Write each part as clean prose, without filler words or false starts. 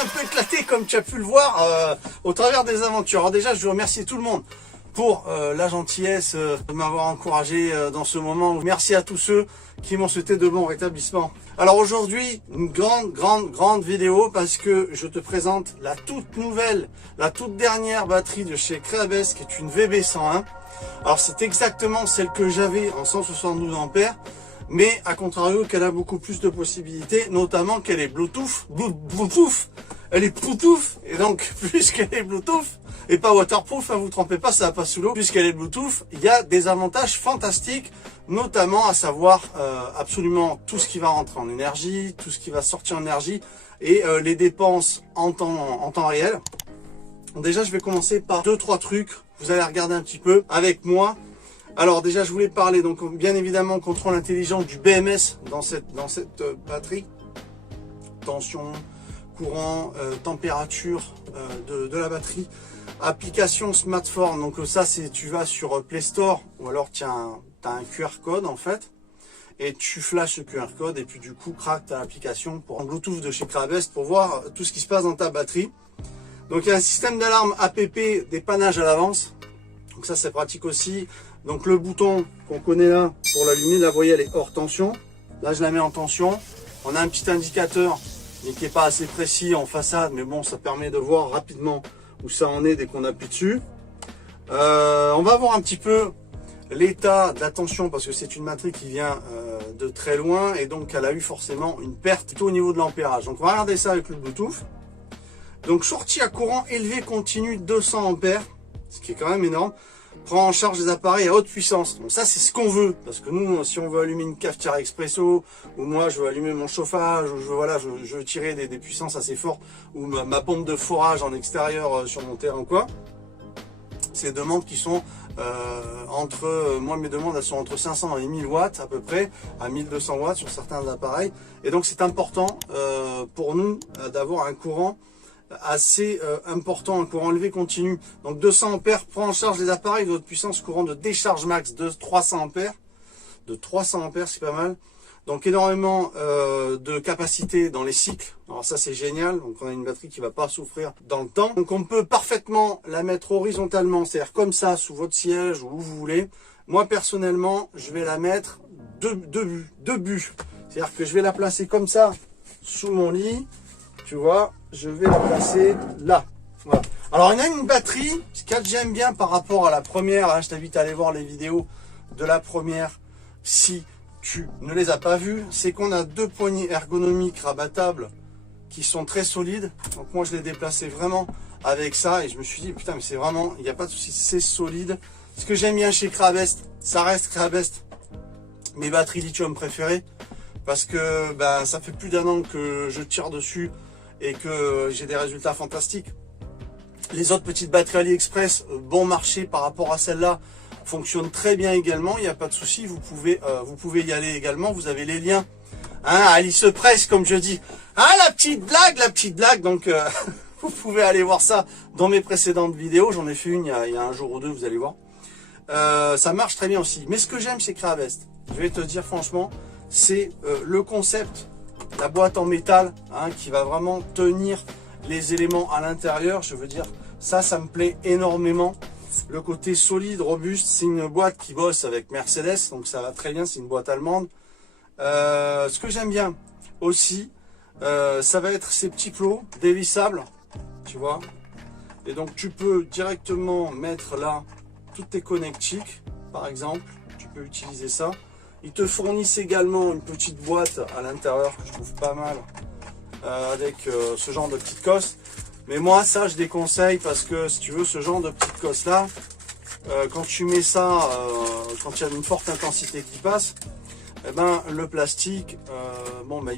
un peu éclaté comme tu as pu le voir au travers des aventures. Alors déjà, je veux remercier tout le monde pour la gentillesse de m'avoir encouragé dans ce moment. Merci à tous ceux qui m'ont souhaité de bons rétablissements. Alors aujourd'hui, une grande vidéo parce que je te présente la toute nouvelle, la toute dernière batterie de chez Creabest qui est une VB101. Alors c'est exactement celle que j'avais en 172 ampères, mais à contrario qu'elle a beaucoup plus de possibilités, notamment qu'elle est Bluetooth, elle est Bluetooth, et donc puisqu'elle est Bluetooth, et pas waterproof, hein, vous ne trompez pas, ça va pas sous l'eau, puisqu'elle est Bluetooth, il y a des avantages fantastiques, notamment à savoir absolument tout ce qui va rentrer en énergie, tout ce qui va sortir en énergie, et les dépenses en temps réel. Donc déjà, je vais commencer par 2-3 trucs, vous allez regarder un petit peu avec moi. Alors déjà, je voulais parler, donc bien évidemment, contrôle intelligent du BMS dans cette batterie. Tension, courant, température de la batterie. Application smartphone, donc ça, c'est tu vas sur Play Store ou alors tu as un QR code en fait. Et tu flashes ce QR code et puis du coup, craque ta application pour un Bluetooth de chez Creabest pour voir tout ce qui se passe dans ta batterie. Donc il y a un système d'alarme APP dépannage à l'avance. Donc ça, c'est pratique aussi. Donc le bouton qu'on connaît là pour l'allumer, la voyelle est hors tension. Là je la mets en tension. On a un petit indicateur mais qui n'est pas assez précis en façade, mais bon, ça permet de voir rapidement où ça en est dès qu'on appuie dessus. On va voir un petit peu l'état de la tension parce que c'est une batterie qui vient de très loin et donc elle a eu forcément une perte au niveau de l'ampérage. Donc on va regarder ça avec le Bluetooth. Donc sortie à courant élevé continu 200 ampères, ce qui est quand même énorme. Prend en charge les appareils à haute puissance. Donc ça, c'est ce qu'on veut. Parce que nous, si on veut allumer une cafetière expresso, ou moi, je veux allumer mon chauffage, ou je veux tirer des puissances assez fortes, ou ma pompe de forage en extérieur sur mon terrain, quoi. Ces demandes qui sont moi, mes demandes, elles sont entre 500 et 1000 watts à peu près, à 1200 watts sur certains appareils. Et donc, c'est important pour nous d'avoir un courant assez important, un courant élevé continu. Donc 200 ampères prend en charge les appareils de haute puissance, courant de décharge max de 300 ampères. De 300 ampères, c'est pas mal. Donc énormément de capacité dans les cycles. Alors ça, c'est génial. Donc on a une batterie qui va pas souffrir dans le temps. Donc on peut parfaitement la mettre horizontalement, c'est-à-dire comme ça, sous votre siège ou où vous voulez. Moi personnellement, je vais la mettre deux buts. C'est-à-dire que je vais la placer comme ça sous mon lit. Tu vois, je vais la placer là. Voilà. Alors, il y a une batterie, ce que j'aime bien par rapport à la première. Hein, je t'invite à aller voir les vidéos de la première si tu ne les as pas vues. C'est qu'on a deux poignées ergonomiques rabattables qui sont très solides. Donc, moi, je l'ai déplacé vraiment avec ça et je me suis dit, putain, mais c'est vraiment, il n'y a pas de souci, c'est solide. Ce que j'aime bien chez Creabest, ça reste Creabest, mes batteries lithium préférées. Parce que ben, ça fait plus d'1 an que je tire dessus et que j'ai des résultats fantastiques. Les autres petites batteries AliExpress, bon marché par rapport à celle-là, fonctionnent très bien également, il n'y a pas de souci, vous pouvez y aller également, vous avez les liens. Hein, Alice Press, comme je dis. Ah, la petite blague, donc vous pouvez aller voir ça dans mes précédentes vidéos, j'en ai fait une il y a un jour ou deux, vous allez voir. Ça marche très bien aussi, mais ce que j'aime chez Creabest, je vais te dire franchement, c'est le concept. La boîte en métal hein, qui va vraiment tenir les éléments à l'intérieur. Je veux dire, ça me plaît énormément. Le côté solide, robuste, c'est une boîte qui bosse avec Mercedes, donc ça va très bien, c'est une boîte allemande. Ce que j'aime bien aussi, ça va être ces petits plots dévissables, tu vois. Et donc tu peux directement mettre là toutes tes connectiques, par exemple, tu peux utiliser ça. Ils te fournissent également une petite boîte à l'intérieur que je trouve pas mal avec ce genre de petite cosse. Mais moi ça je déconseille parce que si tu veux ce genre de petite cosse là, quand tu mets ça, quand il y a une forte intensité qui passe, eh ben le plastique, bon bah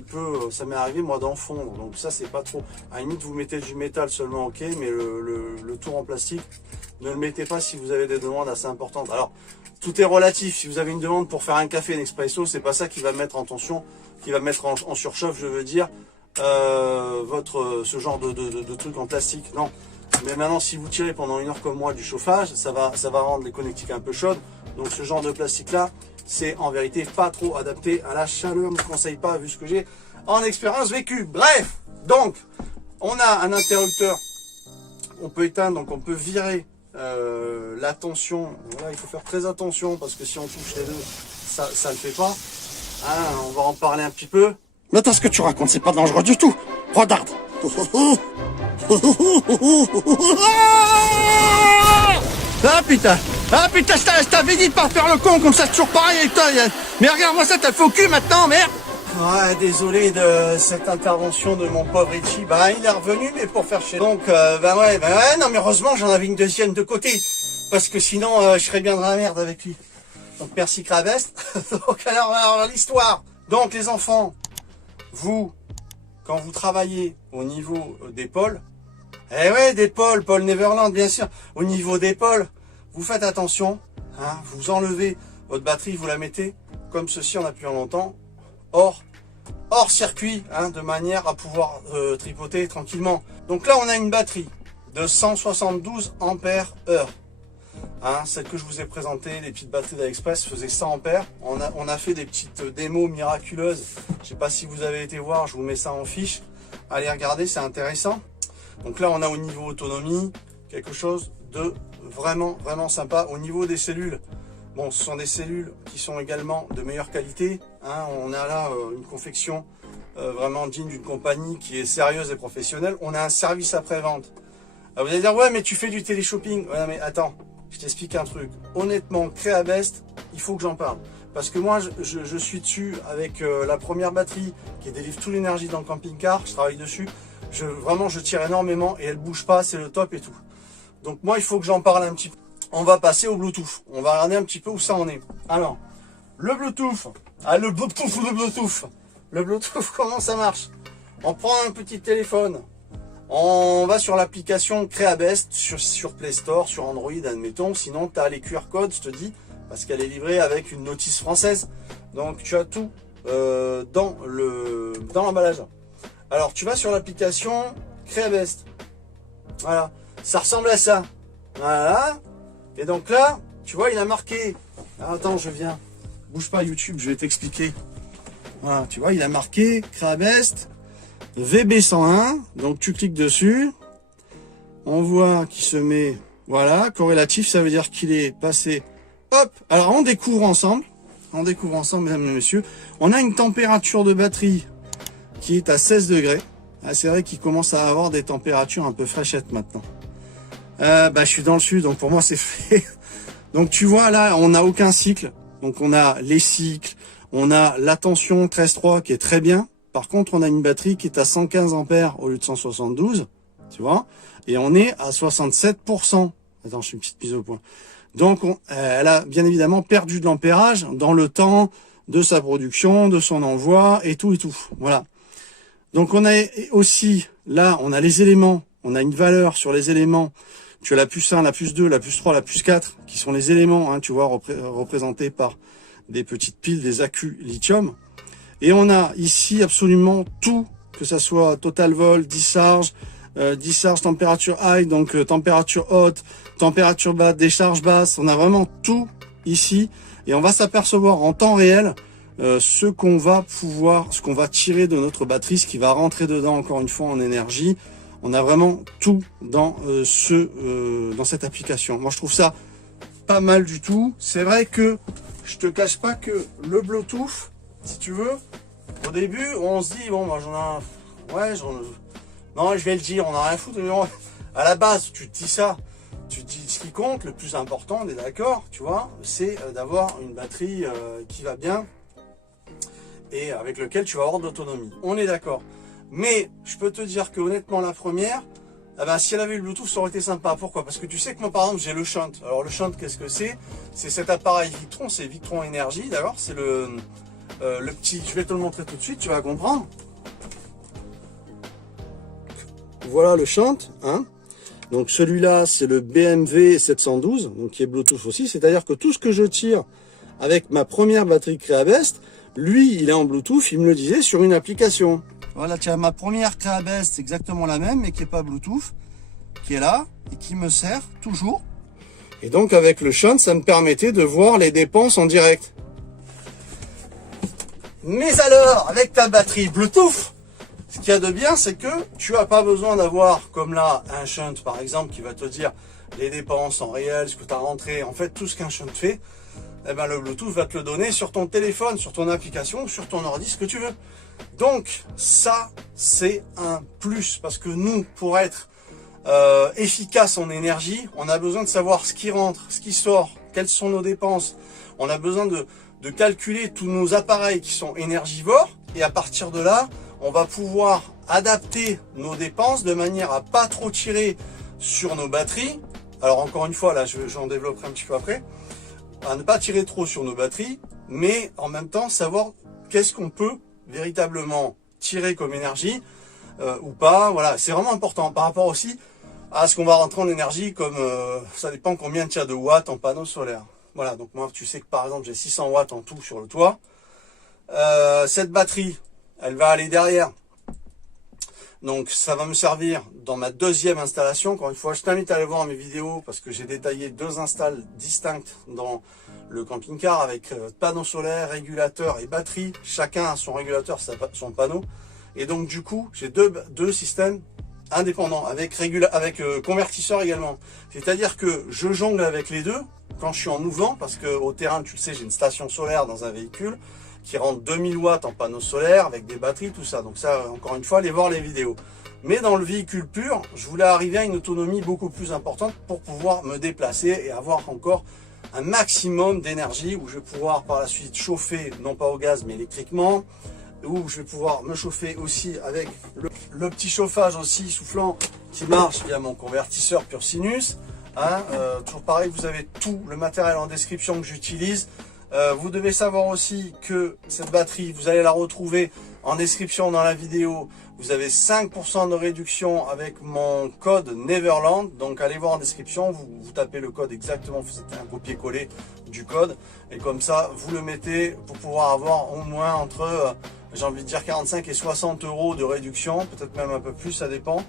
ça m'est arrivé moi d'en fondre. Donc ça c'est pas trop. À la limite vous mettez du métal seulement, ok, mais le tour en plastique, ne le mettez pas si vous avez des demandes assez importantes. Alors tout est relatif. Si vous avez une demande pour faire un café, un expresso, c'est pas ça qui va mettre en tension, qui va mettre en surchauffe, je veux dire, ce genre de truc en plastique. Non. Mais maintenant, si vous tirez pendant 1 heure comme moi du chauffage, ça va rendre les connectiques un peu chaudes. Donc ce genre de plastique là, c'est en vérité pas trop adapté à la chaleur. Je ne conseille pas vu ce que j'ai en expérience vécue. Bref, donc On a un interrupteur, on peut éteindre, donc on peut virer la tension. Voilà, il faut faire très attention parce que si on touche les deux, ça ne le fait pas. Hein, on va en parler un petit peu. Mais attends, ce que tu racontes, c'est pas dangereux du tout. Regarde. Ah putain, je t'avais dit de pas faire le con comme ça, c'est toujours pareil avec toi. Mais regarde-moi ça, t'as le faux cul maintenant, merde. Ouais, désolé de cette intervention de mon pauvre Richie. Bah, il est revenu, mais pour faire chier. Donc, bah ouais, non, mais heureusement, j'en avais une deuxième de côté. Parce que sinon, je serais bien dans la merde avec lui. Donc, merci Crabest. Donc, alors l'histoire. Donc, les enfants, vous, quand vous travaillez au niveau des pôles, eh ouais, des pôles, Paul Neverland, bien sûr. Au niveau des pôles, vous faites attention, hein, vous enlevez votre batterie, vous la mettez comme ceci en appuyant longtemps, hors circuit, hein, de manière à pouvoir tripoter tranquillement. Donc là, on a une batterie de 172 ampères heure. Hein, celle que je vous ai présentée, les petites batteries d'AliExpress faisaient 100 ampères. On a fait des petites démos miraculeuses. Je sais pas si vous avez été voir, je vous mets ça en fiche. Allez regarder, c'est intéressant. Donc là, on a au niveau autonomie quelque chose de vraiment sympa. Au niveau des cellules, bon, ce sont des cellules qui sont également de meilleure qualité. Hein, on a là une confection vraiment digne d'une compagnie qui est sérieuse et professionnelle. On a un service après-vente. Vous allez dire, ouais, mais tu fais du téléshopping. Ouais, mais attends, je t'explique un truc. Honnêtement, Creabest, il faut que j'en parle. Parce que moi, je suis dessus avec la première batterie qui délivre toute l'énergie dans le camping-car. Je travaille dessus. Vraiment, je tire énormément et elle bouge pas, c'est le top et tout. Donc moi, il faut que j'en parle un petit peu. On va passer au Bluetooth. On va regarder un petit peu où ça en est. Alors, le Bluetooth. Ah, le Bluetooth, comment ça marche? On prend un petit téléphone. On va sur l'application Creabest sur Play Store, sur Android, admettons. Sinon, tu as les QR codes, je te dis, parce qu'elle est livrée avec une notice française. Donc, tu as tout dans l'emballage. Alors, tu vas sur l'application Creabest. Voilà. Ça ressemble à ça. Voilà. Et donc là, tu vois, il a marqué. Ah, attends, je viens. Bouge pas YouTube, je vais t'expliquer. Voilà, tu vois, il a marqué Creabest VB101. Donc tu cliques dessus. On voit qu'il se met. Voilà, corrélatif, ça veut dire qu'il est passé. Hop. Alors on découvre ensemble. Mesdames et messieurs. On a une température de batterie qui est à 16 degrés. Ah, c'est vrai qu'il commence à avoir des températures un peu fraîchettes maintenant. Je suis dans le sud, donc pour moi c'est fait. Donc tu vois là, on n'a aucun cycle. Donc on a les cycles, on a la tension 13.3 qui est très bien. Par contre, on a une batterie qui est à 115 ampères au lieu de 172, tu vois. Et on est à 67%. Attends, je fais une petite mise au point. Donc elle a bien évidemment perdu de l'ampérage dans le temps de sa production, de son envoi et tout. Voilà. Donc on a aussi, là, on a les éléments, on a une valeur sur les éléments. Tu as la plus 1, la plus 2, la plus 3, la plus 4, qui sont les éléments, hein, tu vois, représentés par des petites piles, des accus lithium. Et on a ici absolument tout, que ça soit total vol, discharge, température high, donc température haute, température basse, décharge basse. On a vraiment tout ici. Et on va s'apercevoir en temps réel ce qu'on va tirer de notre batterie, ce qui va rentrer dedans encore une fois en énergie. On a vraiment tout dans cette application. Moi, je trouve ça pas mal du tout. C'est vrai que je te cache pas que le Bluetooth, si tu veux, au début, on se dit bon, moi non, je vais le dire, on a rien à foutre. À la base, tu te dis ça. Tu te dis ce qui compte, le plus important, on est d'accord, tu vois, c'est d'avoir une batterie qui va bien et avec lequel tu vas avoir de l'autonomie. On est d'accord. Mais je peux te dire que honnêtement, la première, si elle avait eu le Bluetooth, ça aurait été sympa. Pourquoi? Parce que tu sais que moi, par exemple, j'ai le Shunt. Alors le Shunt, qu'est-ce que c'est? C'est cet appareil Victron, c'est Victron Energy, d'accord? C'est le petit, je vais te le montrer tout de suite, tu vas comprendre. Voilà le Shunt, hein? Donc celui-là, c'est le BMW 712, donc qui est Bluetooth aussi. C'est-à-dire que tout ce que je tire avec ma première batterie Creabest, lui, il est en Bluetooth, il me le disait sur une application. Voilà, tu as ma première Creabest, c'est exactement la même, mais qui n'est pas Bluetooth, qui est là, et qui me sert toujours. Et donc avec le Shunt, ça me permettait de voir les dépenses en direct. Mais alors, avec ta batterie Bluetooth, Ce qu'il y a de bien, c'est que tu n'as pas besoin d'avoir, comme là, un shunt par exemple, qui va te dire les dépenses en réel, ce que tu as rentré. En fait, tout ce qu'un shunt fait, eh ben, le Bluetooth va te le donner sur ton téléphone, sur ton application, sur ton ordi, ce que tu veux. Donc, ça, c'est un plus. Parce que nous, pour être efficace en énergie, on a besoin de savoir ce qui rentre, ce qui sort, quelles sont nos dépenses. On a besoin de calculer tous nos appareils qui sont énergivores. Et à partir de là, on va pouvoir adapter nos dépenses de manière à pas trop tirer sur nos batteries. Alors encore une fois, là, j'en développerai un petit peu après. À ne pas tirer trop sur nos batteries, mais en même temps savoir qu'est-ce qu'on peut véritablement tirer comme énergie ou pas. Voilà, c'est vraiment important par rapport aussi à ce qu'on va rentrer en énergie, comme ça dépend combien tu as de watts en panneau solaire. Voilà, donc moi tu sais que par exemple j'ai 600 watts en tout sur le toit. Cette batterie, elle va aller derrière. Donc ça va me servir dans ma deuxième installation. Encore une fois, je t'invite à aller voir mes vidéos parce que j'ai détaillé 2 installs distinctes dans le camping-car avec panneau solaire, régulateur et batterie. Chacun a son régulateur, son panneau. Et donc du coup, j'ai deux systèmes indépendants avec convertisseur également. C'est-à-dire que je jongle avec les deux quand je suis en mouvement parce que au terrain, tu le sais, j'ai une station solaire dans un véhicule qui rentre 2000 watts en panneau solaire avec des batteries, tout ça. Donc ça, encore une fois, allez voir les vidéos. Mais dans le véhicule pur, je voulais arriver à une autonomie beaucoup plus importante pour pouvoir me déplacer et avoir encore un maximum d'énergie où je vais pouvoir par la suite chauffer, non pas au gaz, mais électriquement, où je vais pouvoir me chauffer aussi avec le petit chauffage aussi soufflant qui marche via mon convertisseur pur sinus. Hein, toujours pareil, vous avez tout le matériel en description que j'utilise. Vous devez savoir aussi que cette batterie, vous allez la retrouver en description dans la vidéo. Vous avez 5% de réduction avec mon code Neverland. Donc allez voir en description, vous tapez le code exactement, vous faites un copier-coller du code. Et comme ça, vous le mettez pour pouvoir avoir au moins entre, j'ai envie de dire 45 et 60 euros de réduction. Peut-être même un peu plus, ça dépend.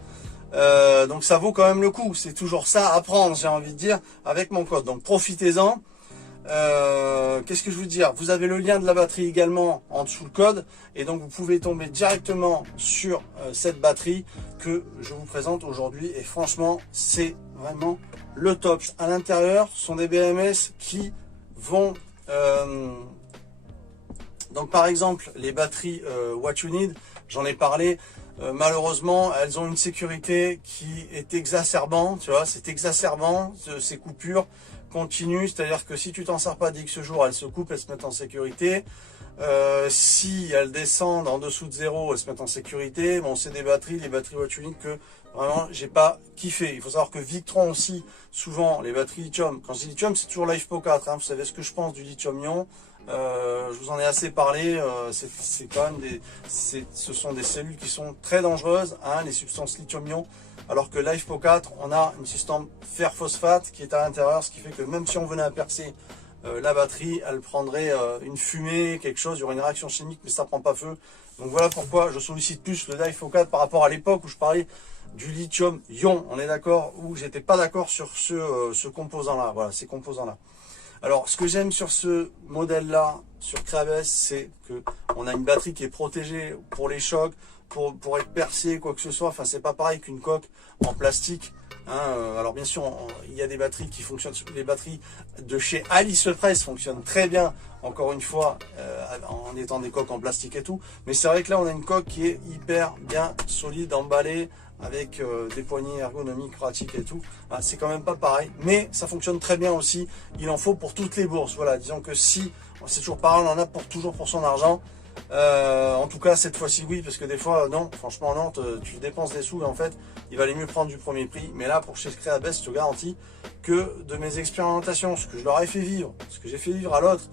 Donc ça vaut quand même le coup. C'est toujours ça à prendre, j'ai envie de dire, avec mon code. Donc profitez-en. Qu'est-ce que je veux dire? Vous avez le lien de la batterie également en dessous le code et donc vous pouvez tomber directement sur cette batterie que je vous présente aujourd'hui et franchement c'est vraiment le top. À l'intérieur sont des BMS qui vont donc par exemple les batteries What You Need, j'en ai parlé. Malheureusement, elles ont une sécurité qui est exacerbante, tu vois, c'est exacerbant ces coupures continues, c'est-à-dire que si tu t'en sers pas d'X jours, elles se coupent, elles se mettent en sécurité. Si elles descendent en dessous de 0, elles se mettent en sécurité. Bon, c'est des batteries, les batteries What You Need que vraiment j'ai pas kiffé. Il faut savoir que Victron aussi, souvent les batteries lithium, quand je dis lithium, c'est toujours l'IFPO 4, hein, vous savez ce que je pense du lithium-ion. Je vous en ai assez parlé, c'est quand même ce sont des cellules qui sont très dangereuses, hein, les substances lithium-ion, alors que l'IFPO 4, on a une substance fer-phosphate qui est à l'intérieur, ce qui fait que même si on venait à percer la batterie, elle prendrait une fumée, quelque chose, il y aurait une réaction chimique, mais ça prend pas feu. Donc voilà pourquoi je sollicite plus le LiFePO 4 par rapport à l'époque où je parlais du lithium-ion, on est d'accord, où j'étais pas d'accord sur ce composant-là, voilà, ces composants-là. Alors, ce que j'aime sur ce modèle-là, sur Creabest, c'est que on a une batterie qui est protégée pour les chocs, pour être percée, quoi que ce soit. Enfin, c'est pas pareil qu'une coque en plastique. Hein. Alors, bien sûr, il y a des batteries qui fonctionnent. Les batteries de chez Alice Press fonctionnent très bien, encore une fois, en étant des coques en plastique et tout. Mais c'est vrai que là, on a une coque qui est hyper bien solide, emballée, avec des poignées ergonomiques pratiques et tout. Ah, c'est quand même pas pareil, mais ça fonctionne très bien aussi. Il en faut pour toutes les bourses. Voilà, disons que si, c'est toujours pareil, on en a toujours pour son argent. En tout cas, cette fois-ci, oui, parce que des fois, non, franchement, non, tu dépenses des sous et en fait, il valait mieux prendre du premier prix. Mais là, pour chez Creabest, je te garantis que de mes expérimentations, ce que je leur ai fait vivre, ce que j'ai fait vivre à l'autre,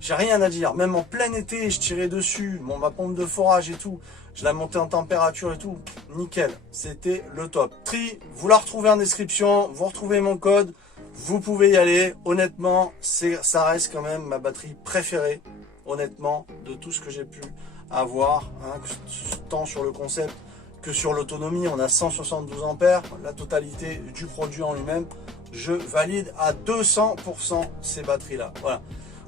j'ai rien à dire. Même en plein été, je tirais dessus, ma pompe de forage et tout. Je la montais en température et tout. Nickel. C'était le top. Tri, vous la retrouvez en description. Vous retrouvez mon code. Vous pouvez y aller. Honnêtement, ça reste quand même ma batterie préférée. Honnêtement, de tout ce que j'ai pu avoir. Hein, tant sur le concept que sur l'autonomie. On a 172 ampères. La totalité du produit en lui-même. Je valide à 200% ces batteries-là. Voilà.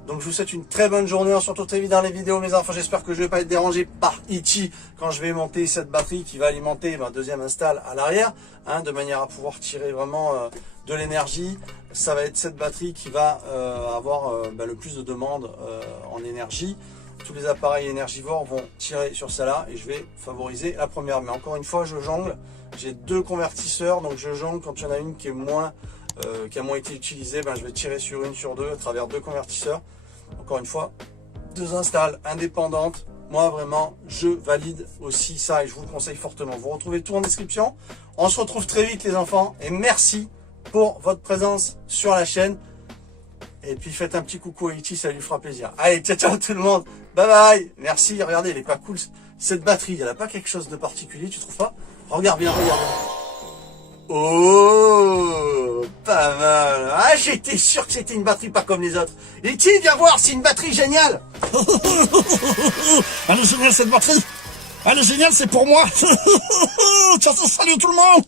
Donc je vous souhaite une très bonne journée, on se retrouve très vite dans les vidéos mes enfants, j'espère que je vais pas être dérangé par Ichi quand je vais monter cette batterie qui va alimenter ma deuxième install à l'arrière, hein, de manière à pouvoir tirer vraiment de l'énergie. Ça va être cette batterie qui va avoir le plus de demande en énergie. Tous les appareils énergivores vont tirer sur celle-là et je vais favoriser la première. Mais encore une fois, je jongle, j'ai 2 convertisseurs, donc je jongle quand il y en a une qui est moins qui a moins été utilisée, je vais tirer sur une, sur deux à travers 2 convertisseurs. Encore une fois, 2 installs indépendantes. Moi, vraiment, je valide aussi ça et je vous le conseille fortement. Vous retrouvez tout en description. On se retrouve très vite, les enfants. Et merci pour votre présence sur la chaîne. Et puis, faites un petit coucou à Ichi, ça lui fera plaisir. Allez, ciao, ciao tout le monde. Bye bye. Merci. Regardez, elle est pas cool. Cette batterie, elle n'a pas quelque chose de particulier, tu trouves pas? Regarde bien, regarde bien. Oh, pas mal. Ah, j'étais sûr que c'était une batterie pas comme les autres. Ichi, viens voir, c'est une batterie géniale. Elle est géniale cette batterie. Elle est géniale, c'est pour moi. Ciao, salut tout le monde.